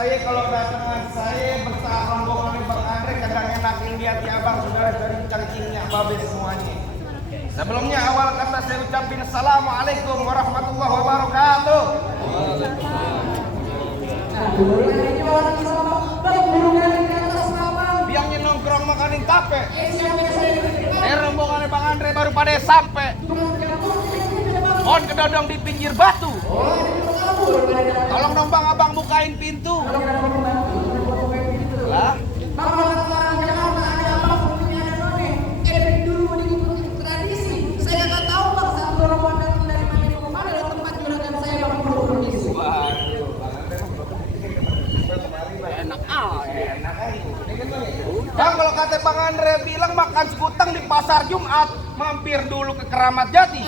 saya kalau datangan saya bersama rombongan Bang Andre kadang enakin lihat ya Bang, saudara dari cangkingnya babe semuanya. Sebelumnya awal kata saya ucapin Assalamualaikum warahmatullahi wabarakatuh. Biangnya nongkrong makanin tape. Rombongan Bang Andre baru pada sampai. On kedodong di pinggir batu. Tolong dong Bang, abang bukain pintu. Lah. Saya nggak tahu Bang, satu rombongan datang dari mana ke mana, ada tempat juragan saya Bang perlu kondisi. Enak Bang, kalau kata Bang Andre bilang makan sekutang di pasar Jumat, mampir dulu ke Keramat Jati.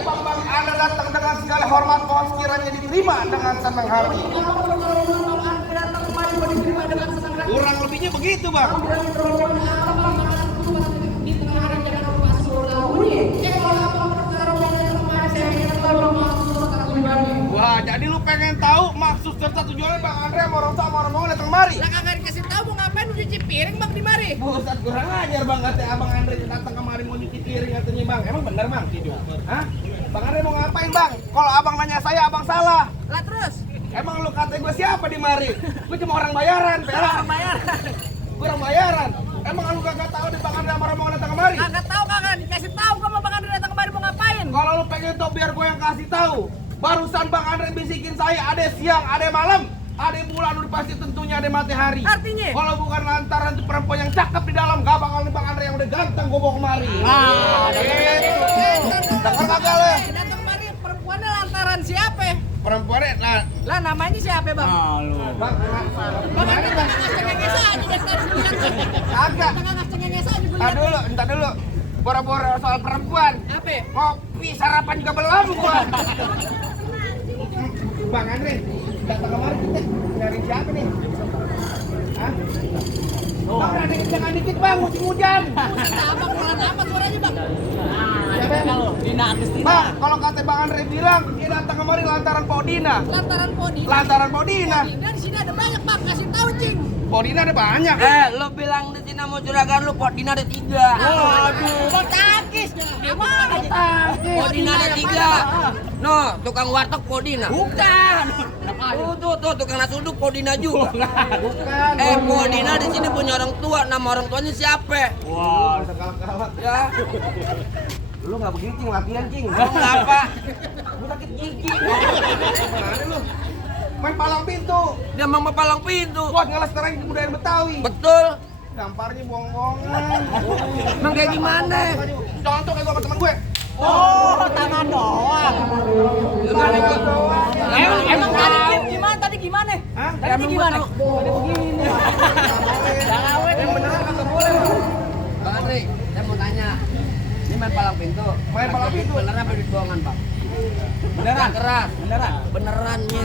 Bang Andre datang dengan segala hormat, mohon sekiranya diterima dengan senang hati. Kurang lebihnya begitu Bang. Wah, jadi lu pengen tahu maksud serta tujuannya Bang Andre sama orang tua sama orang mau datang kemari? Lah kagak dikasih tahu mau ngapain, lu cuci piring Bang di mari. Buset, kurang ajar Bang, kata Abang Andre datang kemari mau nyuci piring katanya Bang. Emang bener Bang? Hah? Bang Andre mau ngapain Bang? Kalau Abang nanya saya, Abang salah. Lah terus? Emang lu kata gue siapa di mari? Gue cuma orang bayaran, Orang bayaran. Gue orang bayaran. Emang lu kagak tahu di Bang Andre sama orang mau datang kemari? Kagak tahu, kagak dikasih tahu gua mau Bang Andre datang kemari mau ngapain. Kalau lu pengen tahu biar gue yang kasih tahu. Barusan Bang Andre bisikin saya ada siang, ada malam, ada bulan, udah pasti tentunya ada matahari. Artinya? Kalau bukan lantaran tuh perempuan yang cakep di dalam, gak bakal nih Bang Andre yang udah ganteng gue bawa kemari. Dengar kagak le? Datang kemari perempuannya lantaran siapa? Perempuannya Lah namanya siapa Bang? Bang, Bang Andre tengah ngecengengnya aja dari tadi bukan. kagak. Tengah ngecengengnya aja gua Entar lihat. dulu. Bora-bora soal perempuan. Apa? Kopi sarapan juga belum gua. Bang Andre, datang kemari kita nyari siapa nih? Hah? Bang, ada kencang dikit Bang, musim hujan. Abang pelan amat suaranya Bang. Siapa kalau Dina Agustina. Bang, kalau kata Bang Andre bilang dia datang kemari lantaran Pok Dina. Lantaran Podi. Lantaran Pok Dina. Dan di sini ada banyak Bang, kasih tahu cing. Pok Dina ada banyak. Lo bilang di sini mau juragan lu, Pok Dina ada 3. Waduh, Bang Tangkis. Gimana Tangkis? Pok Dina ada 3. No, tukang warteg Pok Dina. Bukan. Tuh, tukang nasi uduk Pok Dina juga. Bukan. Pok Dina di sini punya orang tua, nama orang tuanya siapa? Wah, sekalak-kalak. Ya, Lu nggak begini cing, latihan cing. ngapa? Gue sakit gigi. Mana lu? Main palang pintu. Dia mau palang pintu. Buat ngelestariin kebudayaan Betawi. Betul. Gamparnya bohong-bohongan. Emang kayak gimana? Contoh kayak gua sama temen gue. Oh, tangan doang. Gimana gua? Emang tadi gimana? Tadi gimana? Hah? Tadi gimana? Tadi begini. Yang beneran kagak boleh. Bang Andre, saya mau tanya. Ini main palang pintu. Main palang pintu. Beneran apa duit bohongan, Bang? Beneran keras. Benerannya.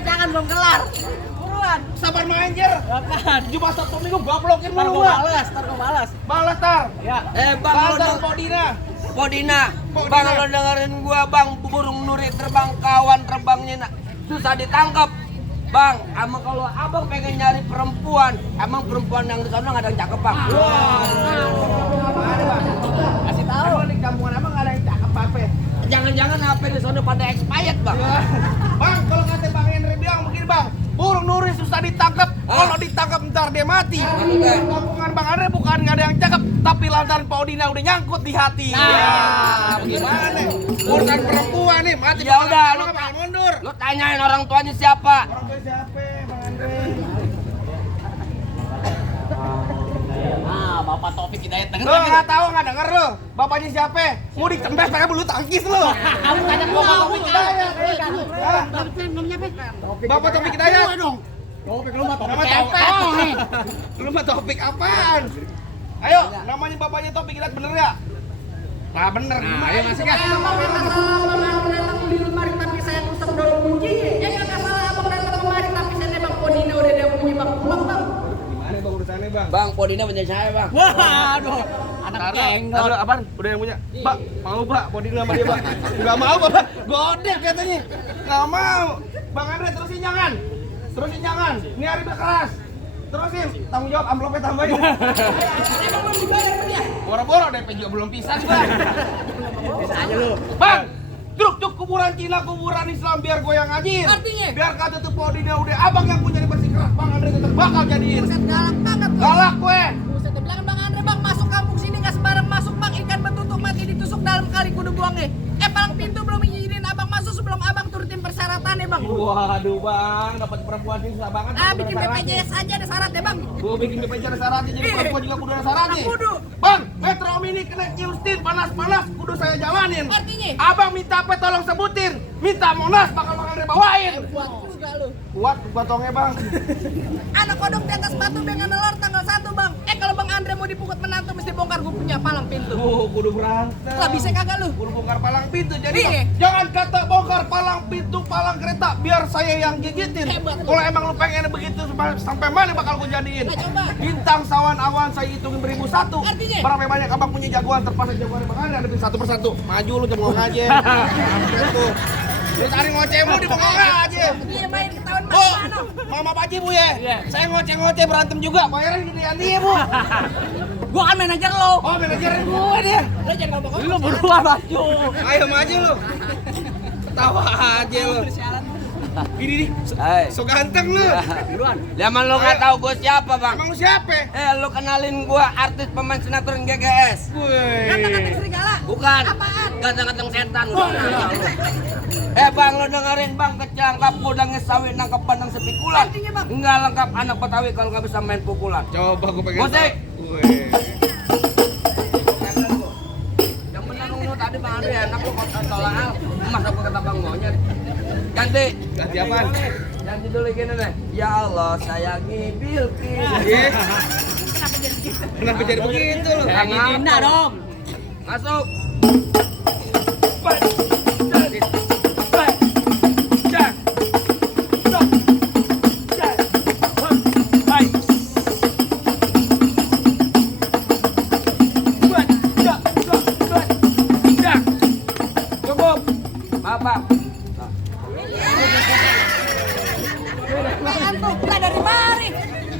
Jangan belum kelar. Buruan. Sabar main jer. Apaan? Cuma 1 minggu goblokin Ntar mulu gua gua. balas. Balas tar. Ya. Bang, lo Balas Pok Dina. Pok Dina, Pok Bang Dina. lo dengerin gua Bang, burung nuri terbang kawan terbangnya susah ditangkap. Bang, emang kalau abang pengen nyari perempuan, emang perempuan yang di sana nggak ada yang cakep Bang. Kasih tahu. Emang di kampungan emang nggak ada yang cakep apa? Jangan-jangan HP di sana pada expired Bang. Ya. Bang, kalau kata Bang Henry bilang begini Bang, burung nuri susah ditangkap. Kalau ditangkap ntar dia mati. Maksudnya? Kampungan Bang Henry bukan nggak ada yang cakep, tapi lantaran Pak Odina udah nyangkut di hati. Ya, gimana nih? Urusan perempuan nih, mati. Ya udah, lu lu bakal mundur. Lo tanyain orang tuanya siapa? Orang tua siapa, Bang Henry? Bapak Taufik Hidayat Lu nggak tahu nggak denger lu? Bapaknya siapa? Mau dicembes pakai bulu tangkis lu. Kamu tanya gua Taufik Hidayat. Hah? Namanya apa? Bapak Taufik Hidayat. dong. Topik lu mah Topik. Lu mah Topik apaan? Ayo, namanya bapaknya Topik Hidayat bener ya? Nah bener, gimana? Ayo masuk ya. Abang yang salah abang datang di lemari tapi saya rusak dorong kuncinya. Ya nggak salah abang datang kemari tapi saya nebak Podina udah dia punya bang pulang bang. Gimana bang urusannya nih bang. Bang, podinya punya saya bang. Waduh, anak jenggot. Taruh, apaan? Udah yang punya. Pak, mau pak, podinya sama dia pak. Nggak mau pak, godek katanya. Nggak mau. Bang Andre terusin jangan. Terusin jangan. Ini hari berkeras. Terusin, tanggung jawab amplopnya tambahin. Emang belum dibayar dia? Boro-boro DP juga belum pisah bang. Bisa aja lu. Bang, truk kuburan Cina, kuburan Islam biar gue yang ngajin. Artinya? Biar kata tuh podinya udah abang yang punya di bersikeras. Bang Andre tetap bakal jadiin. Buset galak banget loh. Galak gue. Buset, bilang Bang Andre bang masuk kampung sini nggak sembarang masuk bang, ikan betutuk mati ditusuk dalam kali kudu buangnya. Palang pintu belum izinin abang masuk sebelum abang turutin persyaratannya bang. Waduh bang, dapat perempuan sih susah banget. Bikin BPJS aja ada syaratnya bang. Gue bikin BPJS ada syaratnya, jadi perempuan juga kudu ada syaratnya. Kudu. Bang, Metro Mini kena Justin panas-panas, kudu saya jalanin. Artinya? Abang minta apa tolong sebutin. Minta Monas bakal bawain. Buat juga lu. Kuat batongnya bang. Anak kodok di atas batu dengan nelor tanggal 1 bang. Kalau Bang Andre mau dipukul menantu mesti bongkar gue punya palang pintu. Kudu berantem. Lah bisa kagak lu? Kudu bongkar palang pintu jadi Iya. jangan kata bongkar palang pintu, palang kereta biar saya yang gigitin. Hebat lu. Kalau emang lu pengen begitu sampai mana bakal gue jadiin? Nah, coba. Bintang sawan awan saya hitungin 1001. Artinya? Berapa banyak abang punya jagoan terpasang jagoan Bang Andre hadapin satu persatu. Maju lu jemong aja. Gitu. Lu cari ngoceh mulu di bengong aja. Dia main ketahuan Oh, mana? Mama Paji bu ya. Saya ngoceh-ngoceh berantem juga. Bayaran gedean dia bu. Gua kan manajer lo. Oh manajerin gua dia. Lo jangan ngomong. Lu berdua maju. Ayo maju lu. Ketawa aja lu. Ini nih, so ganteng lu. Duluan. Zaman lo nggak tahu gue siapa bang? Emang lu siapa? Lo kenalin gue artis pemain sinetron GGS. Kata-kata serigala. Bukan. Apaan? Ganteng-ganteng setan. Bang, lo dengerin bang, kecangkap udang ngesawi nangkap bandang sepikulan. Artinya, Bang? Nggak lengkap anak Betawi kalau nggak bisa main pukulan. Coba gua pengen. Musik. Wih. Yang benar lu tadi bang Andre enak lo kota tolak masa gue kata bang maunya. Ganti. Ganti apaan? Ganti dulu gini deh. Ya Allah sayangi Bilqis. Ih. Kenapa jadi begitu lu? Yang Dinda dong. Masuk. Cukup. Bapak. Antum, lah dari mari.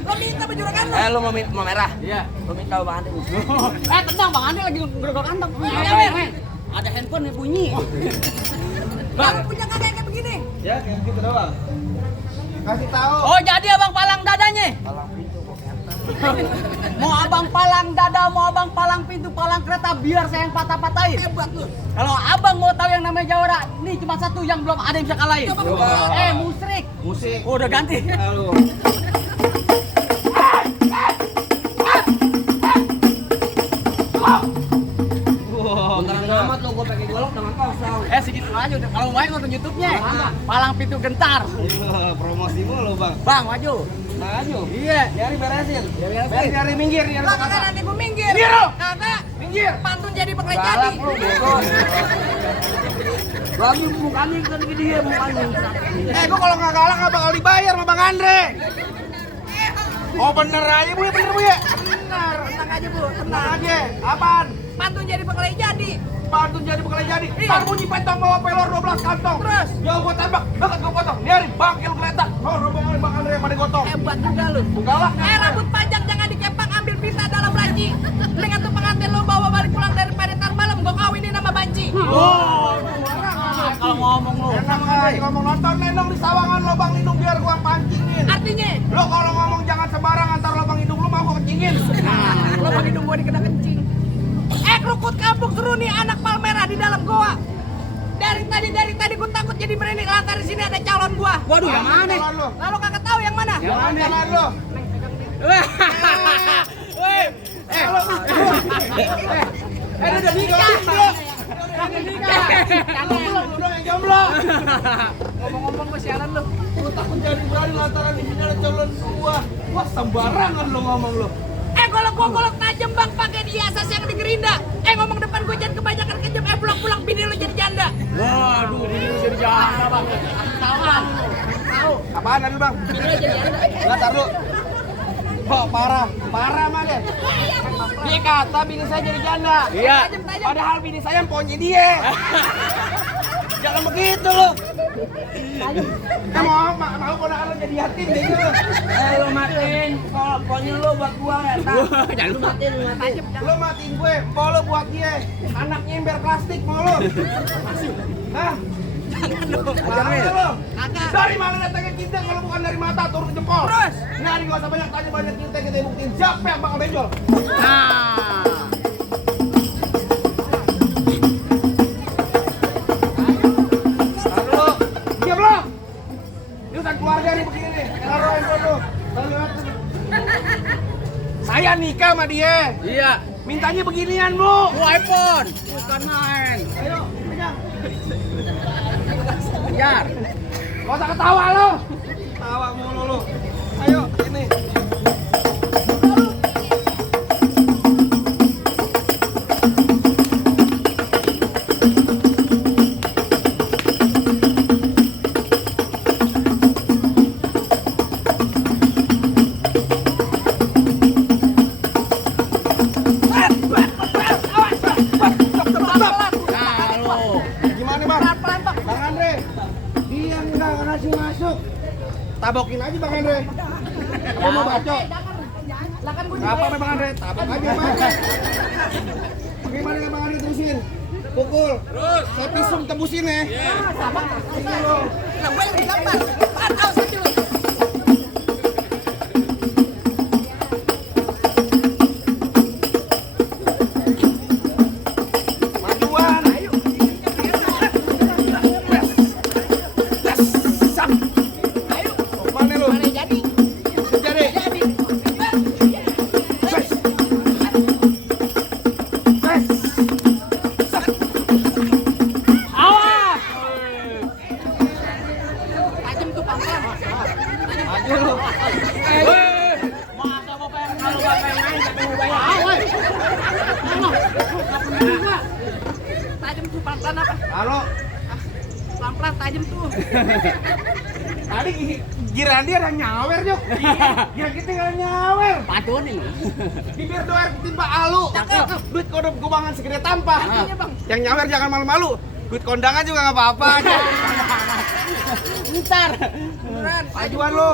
Lo minta baju rekan lo. Lo mau merah? Iya. Lo minta bang Andre. Tenang Bang Andi lagi gerogak kantong. Ada handphone nih bunyi. Kamu punya kakek kayak begini. Ya kayak gitu doang. Kasih tahu. Oh jadi abang palang dadanya? Mau abang palang dada, mau abang palang pintu, palang kereta, biar saya yang patah-patahin. Hebat lu. Kalau abang mau tahu yang namanya Jawara, ini cuma satu yang belum ada yang bisa kalahin. Coba. Musrik. Musik. Oh, udah ganti. Halo. Beneran amat lo gue pakai golok dengan kosong. Segitu aja udah. Kalau main nonton YouTube-nya. Palang pintu gentar. Promosi mulu bang. Bang, maju. Maju. Iya. Nyari beresin. Beresin. Nyari minggir, nyari Lah kagak kata. nanti gue minggir. Minggir lo. Kagak. Minggir. Pantun jadi bakal jadi. Galak lo bos. Lagi mukanya kan gede dia mukanya. Gua kalau nggak galak nggak bakal dibayar sama Bang Andre. Oh bener aja bu ya, bener bu ya. Benar, tenang aja bu, Tenang tenang. aja. Apaan? Pantun jadi bakal jadi. Pantun jadi bakal jadi. Ntar bunyi petong bawa pelor 12 kantong. Terus? Jauh gua tembak, dekat gua potong. Nyari bangkil geletak. Oh rombongan Bang Andre yang pada gotong. Hebat juga lu. Galak. Rambut panjang jangan dikepang, ambil pita dalam laci. Dengan tuh pengantin lo bawa balik pulang daripada ntar malam gue kawinin sama banci. Kalau ngomong lu. Enak aja ngomong nonton lenong di sawangan lobang hidung biar gua pancingin. Artinya, Lo kalau ngomong jangan sembarangan antar lobang hidung lu mau gua kencingin. lo mau hidung gue dikena kencing. Kerukut kampung seru nih anak palmerah di dalam goa. Dari tadi gue takut jadi berani lantar di sini ada calon gua. Waduh, yang mana? Jalan lo. Lalu kagak tahu yang mana? Jalan lo. Udah nikah. Udah yang jomblo. Ngomong-ngomong gue siaran lu. Lu takut jadi berani lantaran di sini ada calon gua. Wah sembarangan lo ngomong lo. Golok tajam bang pakai di asas yang di gerinda. Ngomong depan gue jangan kebanyakan kejam. Pulang-pulang bini lo jadi janda. Waduh, ini jadi janda bang. Tahu. Apaan lu bang? Bini lo jadi janda. Nggak taruh. parah mah deh. Dia kata bini saya jadi janda. Iya. Padahal bini saya emponya dia. Jangan begitu lo. Mau ponakan lo jadi yatim deh lo. Lo matiin, kalau pokoknya lo buat gua ya. Jangan lu matiin. Lo matiin gue, empol lo buat dia. Anaknya ember plastik mau lo. Hah? Mana lo? Dari mana datangnya cinta kalau bukan dari mata turun ke jempol? Terus? Nah, ini gak usah banyak cinta, kita buktiin siapa yang bakal benjol. Nah. Halo, diam lo. Ini urusan keluarga nih begini nih. Taruh handphone lo. Saya nikah sama dia. Iya. Mintanya beginian, Bu. iPhone, bukan main. Ayo, pegang. Biar. Gak usah ketawa lo. Tawa mulu lo. Ayo, sini. Gimana bang? Bang Andre, dia nggak ngasih masuk. Tabokin aja Bang Andre. Apa mau bacok? Apa Bang Andre? Tabok aja Bang. Bagaimana ya Bang Andre terusin? Pukul. Terus. Saya pisum tebusin ya. Ini lo. Nah, gue lagi gambar. Awas hati lu. Majuan. Ayo. Ayo. Mana lo? Mana jadi? Jadi. Jadi. Awas. Tajam tuh pangkal. Maju lo. Masa mau pengen kalau gak pengen main tapi mau bayar. Tajam tuh pelan-pelan apa? Halo. Pelan-pelan tajam tuh. Tadi giran dia ada nyawer Jok. Giran kita nggak nyawer. Padonin. Bibir doer ketimpa alu. Duit kodok gubangan segede tampah. Artinya, Bang. Yang nyawer jangan malu-malu. Duit kondangan juga nggak apa-apa. Ntar. Beneran. Majuan lo.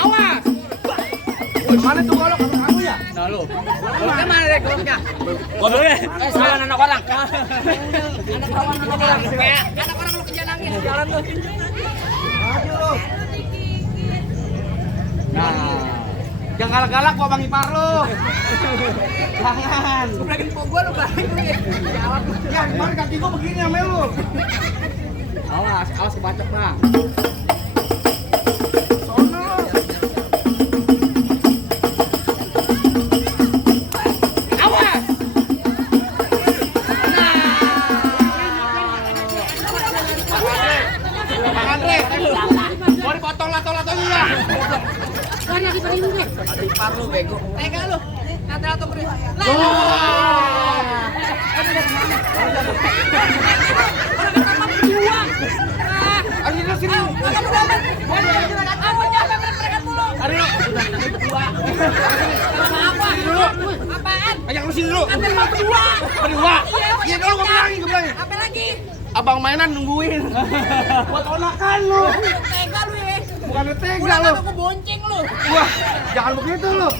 Awas. Mana tuh golok sama kamu ya? Nah lu. Goloknya mana deh goloknya? Goloknya. Salah anak orang. Anak orang lu kejanangin jalan lu. Maju lo. Nah. Jangan galak-galak gua bang ipar lo. Jangan. Lagi po gua lu balik lu ya. Jawab lu. Ya kemarin kaki gua begini sama lu. Awas kebacok Bang. Sono lo. Awas. Bang Andre. Mau dipotong lato-latonya ya? Ipar lu bego. Tega lu. Nanti atau beri. Ayo sini. Ayo. Apaan? Ajak lu sini dulu. Antar mau berdua. Berdua. Iya, Iya dulu gua bilangin. Apa lagi? Abang mainan nungguin. Buat onakan lu. Tega lu ya. Bukan tega Udah lu. aku bonceng lu. Wah, jangan begitu lu.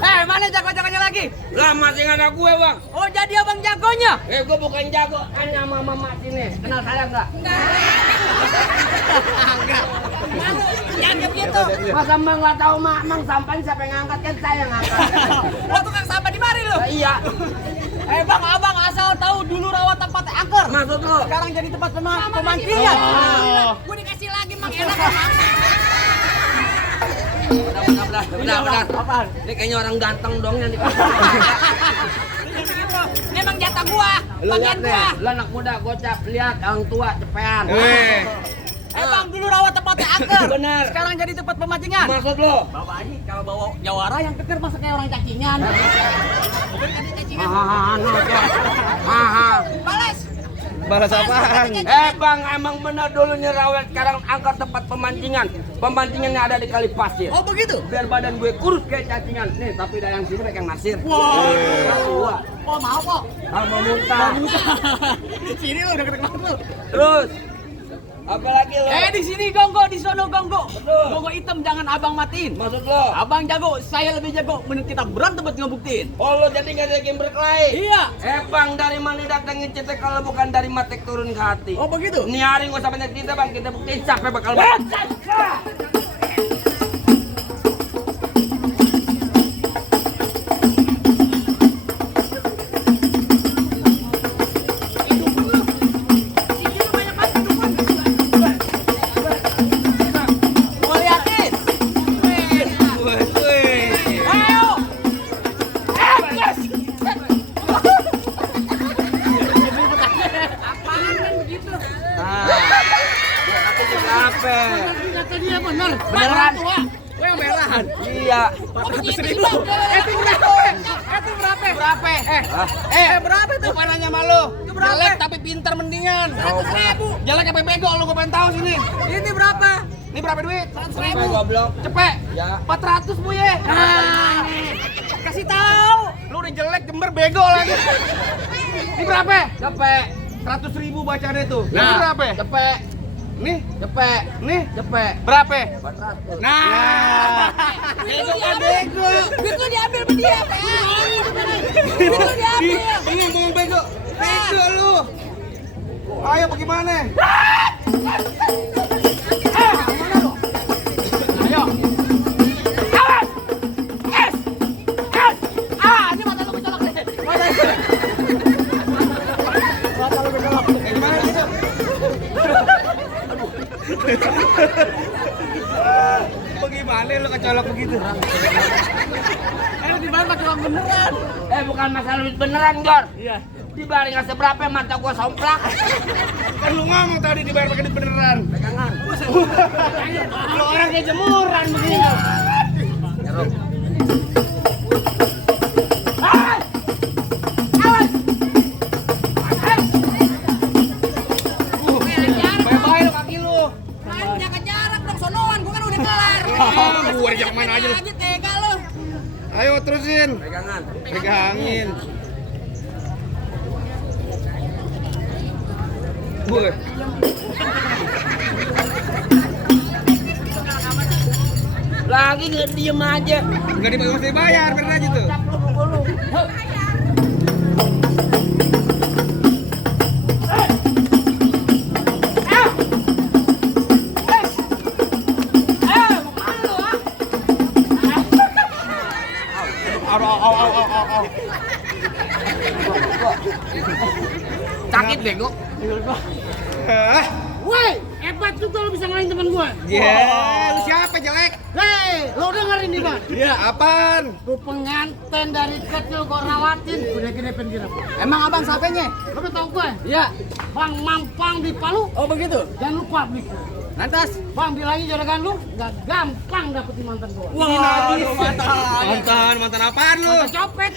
Mana jago-jagonya lagi? Lah masih nggak ada gue bang. Oh, jadi abang jagonya? Gue bukan jago. Hanya sama mama sini. Kenal saya nggak? Enggak. Malu, jangan begitu. Masa emang nggak tahu mang sampahnya siapa yang ngangkat kan saya yang ngangkat. Oh, tukang sampah di mari lu. Iya. Bang, abang asal tahu dulu rawat tempat angker. Maksud lo? Sekarang jadi tempat pemancingan. Oh. Gue dikasih lagi mang enak sama. Benar. Apaan? Ini kayaknya orang ganteng dong yang Ini emang jatah gua, Lu bagian lihat nih, gua. lu anak muda gocap, lihat orang tua cepean. Emang dulu rawa tempatnya angker. Benar. Sekarang jadi tempat pemancingan. Maksud lo? Bapak Haji kalau bawa jawara yang keker masa kayak orang cacingan. Balas. Balas apaan? Bang, emang benar dulunya rawat, sekarang angkat tempat pemancingan. Pemancingannya ada di kali pasir. Oh begitu? Biar badan gue kurus kayak cacingan. Nih, tapi dah yang sini kayak nasir. Wah. Oh mau kok. Sama muntah. Sini lo udah ketek banget lo. Terus, apalagi lo? Di sini gonggo, di sono gonggo. Betul. Gonggo hitam jangan abang matiin. Maksud lo? Abang jago, saya lebih jago. Mending kita berantem buat ngebuktiin. Oh, lo jadi nggak ada game berkelahi? Iya. Bang, dari mana datangin cetek kalau bukan dari matek turun ke hati? Oh begitu? Ini hari nggak usah banyak cerita, Bang. Kita buktiin siapa bakal menang. Mau liatin? Ayo. Apaan kan begitu? Apa? Kata dia bener. Beneran? Gue yang merahan. Iya. 400.000. Itu berapa? Itu berapa? Berapa? Berapa itu? Gua nanya sama lu. Itu berapa? Jelek tapi pinter mendingan. 100.000. Jelek apa bego lu gua pengen tahu sini. Ini berapa? Ini berapa duit? 100.000 goblok. Cepet. Ya. 400 Bu ye. Nah, kasih tahu. Lu udah jelek Jember bego lagi. Ini berapa? Cepet. 100.000 bacanya tuh. Ini Nah, berapa? cepet. Nih, Cepet. nih. Cepet. Berapa? 400. Nah. Bego kan bego. Duit lu diambil sama dia. Duit lu diambil. Ini ngomong bego. Bego lu. Ayo bagaimana? Ayo. Awas. Es. Es. Ini mata lu kecolok deh. Kayak gimana gitu? Bagaimana lu kecolok begitu? Di mana pakai uang beneran? Bukan masalah duit beneran, Gor. Iya. Dibaring nggak seberapa mata gua somplak. Kan lu ngomong tadi dibayar pakai duit beneran. Pegangan. Lu orang kayak jemuran begini. Jarum. Bye-bye lu kaki lu. Jaga jarak dong sonoan, gua kan udah kelar. Gua ajak main aja lu. Lagi tega lu. Ayo terusin. Pegangan. Pegangin. Gue. Lagi nggak diem aja. Enggak dibayar, bener aja tuh. Au. Sakit bego. Hah? Woi, hebat juga lu bisa ngalahin teman gua. Lu siapa jelek? Hei, lo dengerin nih, Bang. Iya, apaan? Gua pengantin dari kecil gua rawatin, udah gede pinggir. Emang abang siapanya? Lo tau gua? Iya. Bang Mampang di Palu, Oh begitu. jangan lupa beli. Lantas. Bang bilangin juragan lu nggak gampang dapetin mantan gua. Waduh, Mantan apaan lu? Mantan copet.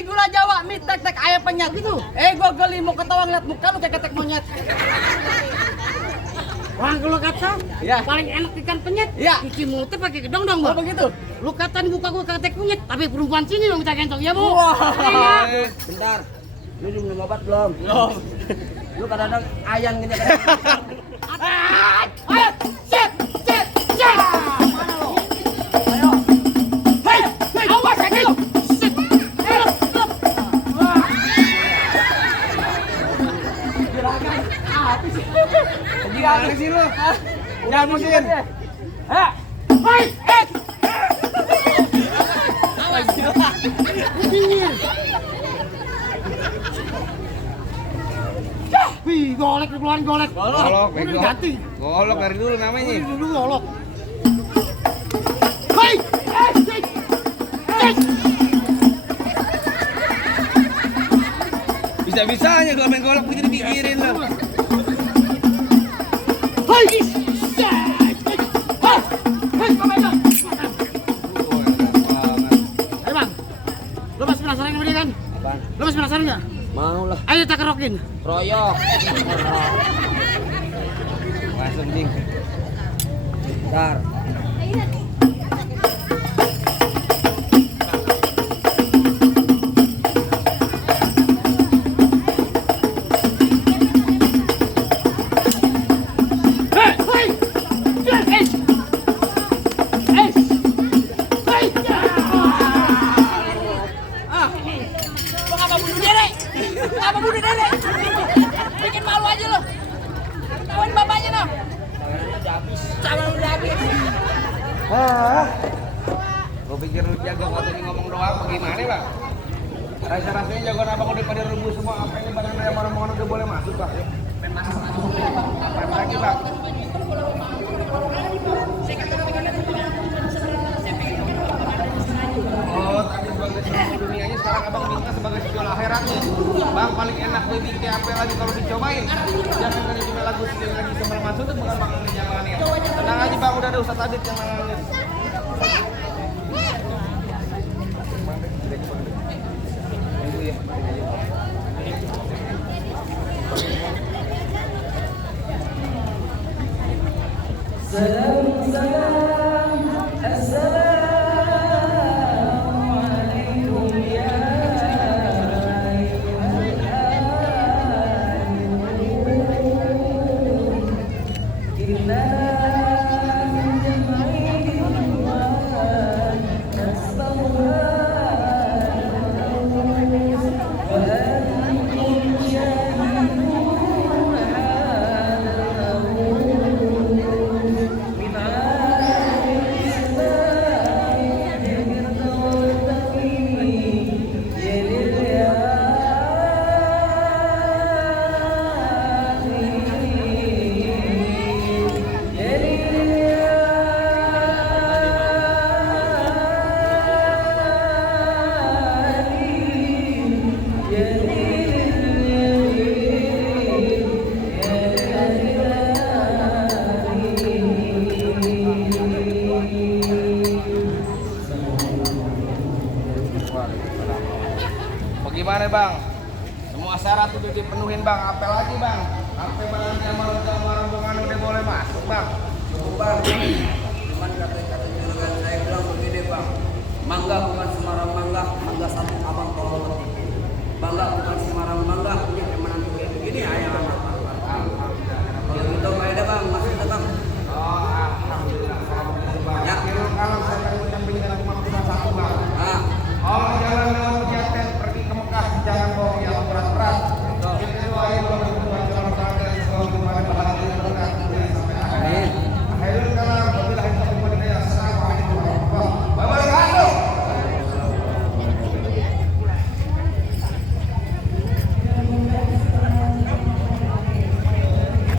Gula Jawa, mie tek ayam penyet gitu. Gua geli mau ketawa ngeliat muka lu kayak ketek monyet. Bang kalau kata, Iya. paling enak ikan penyet. Iya. Cuci mulutnya pakai gedong dong, Oh Bang. begitu. Lu kata di muka gua ketek penyet, tapi perempuan sini lo minta gendong ya, Bu. Wah. Iya. Bentar. Lu udah minum obat belum? Belum. Lu kadang-kadang ayam gini. Ayo, set. Mana lo? Ayo. Hei, awas kaki lu. Set. Ayo. Gerakan apa sih? Gimana sih lu? Jangan musim. Hei, Wih, golek dikeluarin golek. Golok, Udah bego. diganti. Golok dari dulu namanya. Dulu golok. Hei, hei. Bisa-bisanya gua main golok begitu dipikirin lu. Eh bang, lo masih penasaran sama dia kan? Apaan? Lo masih penasaran nggak? Mau lah. Ayo kita kerokin. Royok. Langsung ding. Bentar. Lo ngapa bunuh diri? Ngapa bunuh diri? Bikin malu aja lo. Tawain bapaknya no. Cawan udah habis. Gue pikir lu jago waktu ini ngomong doang, bagaimana bang? Rasa-rasanya jagoan abang udah pada rebus semua, apa ini barang dari orang-orang udah boleh masuk bang? Apa lagi bang? Oh, tadi sebagai seluruh dunianya, sekarang abang minta sebagai jual akhiratnya. Bang paling enak gue bikin apa lagi kalau dicobain? Jangan kali cuma lagu sekali lagi sama masuk itu bukan bang ini jalannya. Tenang aja bang, udah ada Ustadz Adit yang nangis. Bagaimana bang? Semua syarat udah dipenuhin bang, apa lagi bang? Sampai barang yang rombongan udah boleh masuk bang. Bang, cuman kata-kata juragan saya bilang begini bang, mangga bukan Semarang mangga, mangga satu abang kalau mati. Bangga bukan Semarang mangga,